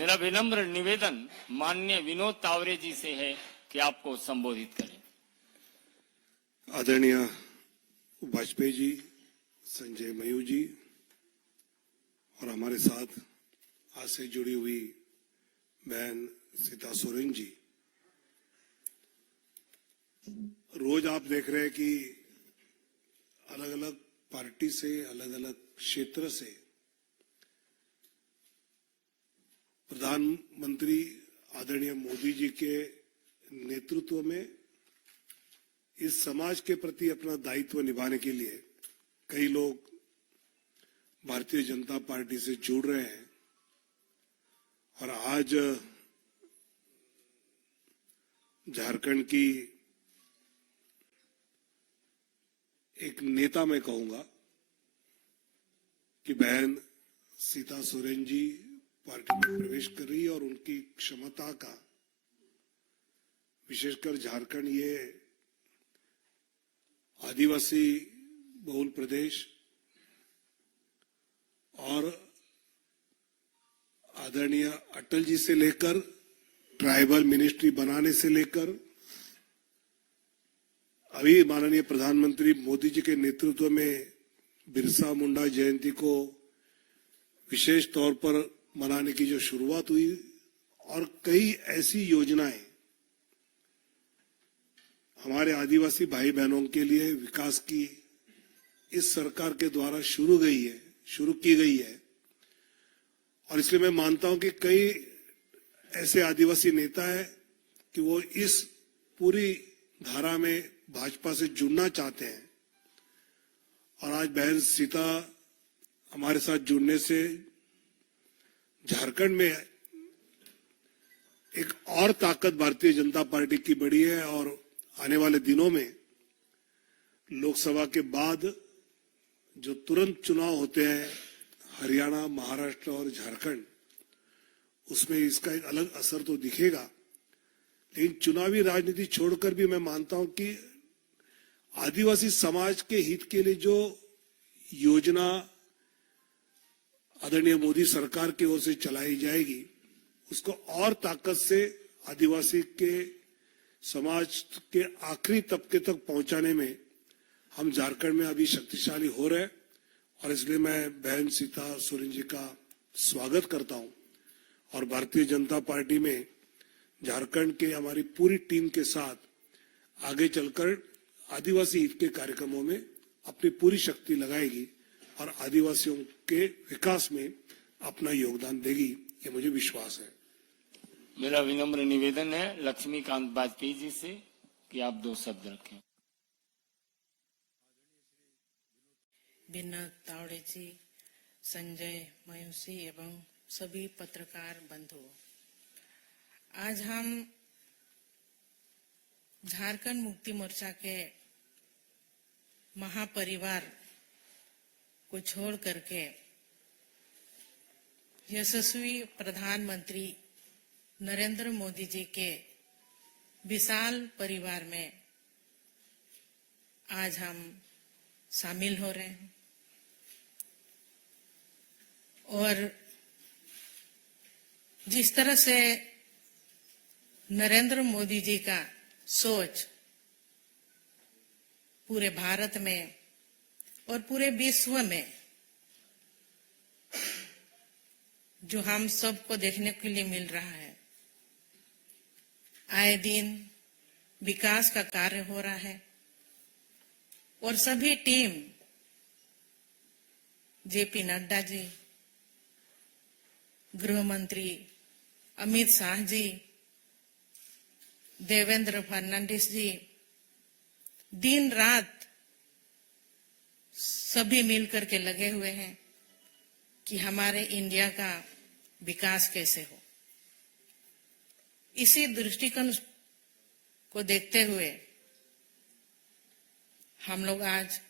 मेरा विनम्र निवेदन माननीय विनोद तावरे जी से है कि आपको संबोधित करें। आदरणीय वाजपेयी जी, संजय मयूर जी और हमारे साथ आज से जुड़ी हुई बहन सीता सोरेन जी, रोज आप देख रहे हैं कि अलग अलग पार्टी से, अलग अलग क्षेत्र से प्रधानमंत्री आदरणीय मोदी जी के नेतृत्व में इस समाज के प्रति अपना दायित्व निभाने के लिए कई लोग भारतीय जनता पार्टी से जुड़ रहे हैं। और आज झारखंड की एक नेता मैं कहूंगा कि बहन सीता सोरेन जी पार्टी में प्रवेश कर रही है और उनकी क्षमता का, विशेषकर झारखंड ये आदिवासी बहुल प्रदेश और आदरणीय अटल जी से लेकर ट्राइबल मिनिस्ट्री बनाने से लेकर अभी माननीय प्रधानमंत्री मोदी जी के नेतृत्व में बिरसा मुंडा जयंती को विशेष तौर पर मनाने की जो शुरुआत हुई और कई ऐसी योजनाएं हमारे आदिवासी भाई बहनों के लिए विकास की इस सरकार के द्वारा शुरू की गई है। और इसलिए मैं मानता हूं कि कई ऐसे आदिवासी नेता हैं कि वो इस पूरी धारा में भाजपा से जुड़ना चाहते हैं। और आज बहन सीता हमारे साथ जुड़ने से झारखंड में एक और ताकत भारतीय जनता पार्टी की बढ़ी है। और आने वाले दिनों में लोकसभा के बाद जो तुरंत चुनाव होते हैं हरियाणा, महाराष्ट्र और झारखंड, उसमें इसका एक अलग असर तो दिखेगा। लेकिन चुनावी राजनीति छोड़कर भी मैं मानता हूं कि आदिवासी समाज के हित के लिए जो योजना आदरणीय मोदी सरकार की ओर से चलाई जाएगी, उसको और ताकत से आदिवासी के समाज के आखिरी तबके तक पहुंचाने में हम झारखंड में अभी शक्तिशाली हो रहे हैं। और इसलिए मैं बहन सीता सोरेन जी का स्वागत करता हूं और भारतीय जनता पार्टी में झारखंड के हमारी पूरी टीम के साथ आगे चलकर आदिवासी हित के कार्यक्रमों में अपनी पूरी शक्ति लगाएगी और आदिवासियों के विकास में अपना योगदान देगी, ये मुझे विश्वास है। मेरा विनम्र निवेदन है लक्ष्मीकांत वाजपेयी जी से कि आप 2 शब्द रखें। विनोद तावड़े जी, संजय मयूसी एवं सभी पत्रकार बंधु, आज हम झारखंड मुक्ति मोर्चा के महापरिवार को छोड़ करके यशस्वी प्रधानमंत्री नरेंद्र मोदी जी के विशाल परिवार में आज हम शामिल हो रहे हैं। और जिस तरह से नरेंद्र मोदी जी का सोच पूरे भारत में और पूरे विश्व में जो हम सबको देखने के लिए मिल रहा है, आए दिन विकास का कार्य हो रहा है और सभी टीम जेपी नड्डा जी, गृह मंत्री अमित शाह जी, देवेंद्र फडणवीस जी, दिन रात सभी मिलकर के लगे हुए हैं कि हमारे इंडिया का विकास कैसे हो। इसी दृष्टिकोण को देखते हुए हम लोग आज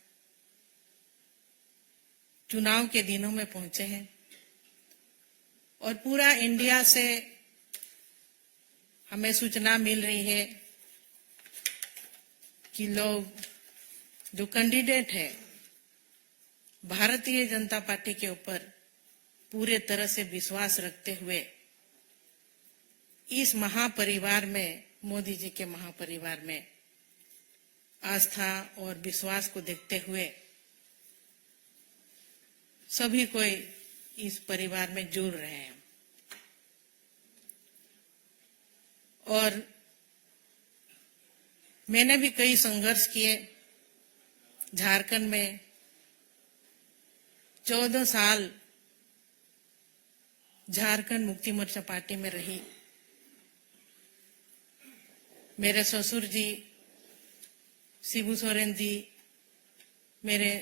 चुनाव के दिनों में पहुंचे हैं और पूरा इंडिया से हमें सूचना मिल रही है कि लोग जो कैंडिडेट है भारतीय जनता पार्टी के ऊपर पूरे तरह से विश्वास रखते हुए इस महापरिवार में, मोदी जी के महापरिवार में आस्था और विश्वास को देखते हुए सभी कोई इस परिवार में जुड़ रहे हैं। और मैंने भी कई संघर्ष किए। झारखंड में 14 साल झारखंड मुक्ति मोर्चा पार्टी में रही। मेरे ससुर जी शिबू सोरेन जी, मेरे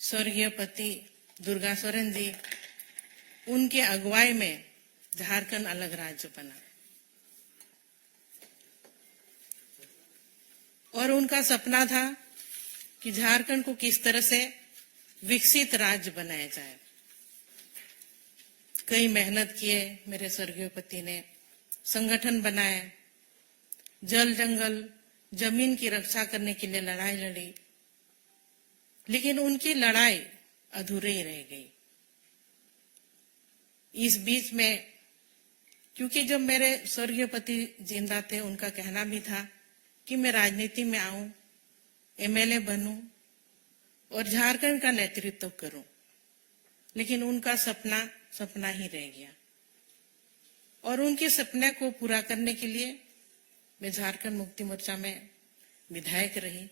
स्वर्गीय पति दुर्गा सोरेन जी, उनके अगुवाई में झारखंड अलग राज्य बना और उनका सपना था कि झारखंड को किस तरह से विकसित राज्य बनाया जाए। कई मेहनत किए मेरे स्वर्गीय पति ने, संगठन बनाए, जल जंगल जमीन की रक्षा करने के लिए लड़ाई लड़ी, लेकिन उनकी लड़ाई अधूरी ही रह गई। इस बीच में, क्योंकि जब मेरे स्वर्गीय पति जिंदा थे, उनका कहना भी था कि मैं राजनीति में आऊं, एमएलए बनूं और झारखंड का नेतृत्व करूं, लेकिन उनका सपना ही रह गया। और उनके सपने को पूरा करने के लिए मैं झारखंड मुक्ति मोर्चा में विधायक रही।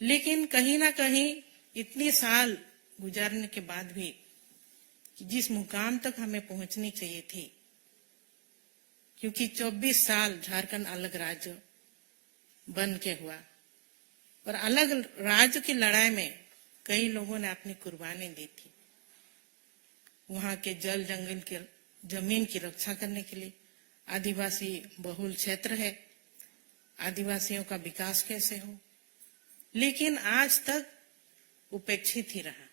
लेकिन कहीं ना कहीं इतने साल गुजारने के बाद भी जिस मुकाम तक हमें पहुंचनी चाहिए थी, क्योंकि 24 साल झारखंड अलग राज्य बन के हुआ और अलग राज्य की लड़ाई में कई लोगों ने अपनी कुर्बानी दी थी। वहां के जल जंगल की जमीन की रक्षा करने के लिए, आदिवासी बहुल क्षेत्र है, आदिवासियों का विकास कैसे हो, लेकिन आज तक उपेक्षित ही रहा।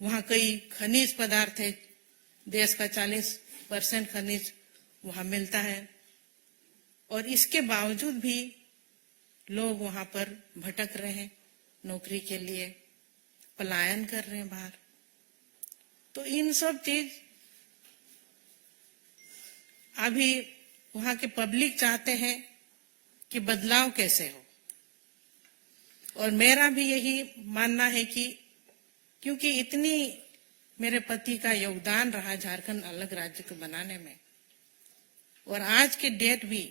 वहां कई खनिज पदार्थ है, देश का 40% खनिज वहां मिलता है और इसके बावजूद भी लोग वहां पर भटक रहे हैं, नौकरी के लिए पलायन कर रहे हैं बाहर। तो इन सब चीज अभी वहां के पब्लिक चाहते हैं कि बदलाव कैसे हो। और मेरा भी यही मानना है कि क्योंकि इतनी मेरे पति का योगदान रहा झारखंड अलग राज्य को बनाने में, और आज के डेट भी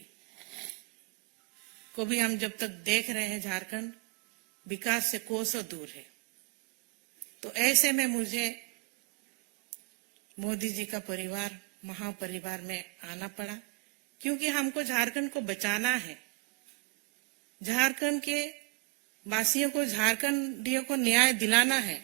को भी हम जब तक देख रहे हैं झारखंड विकास से कोसों दूर है, तो ऐसे में मुझे मोदी जी का परिवार, महापरिवार में आना पड़ा, क्योंकि हमको झारखंड को बचाना है। झारखंड के वासियों को, झारखंडियों को न्याय दिलाना है।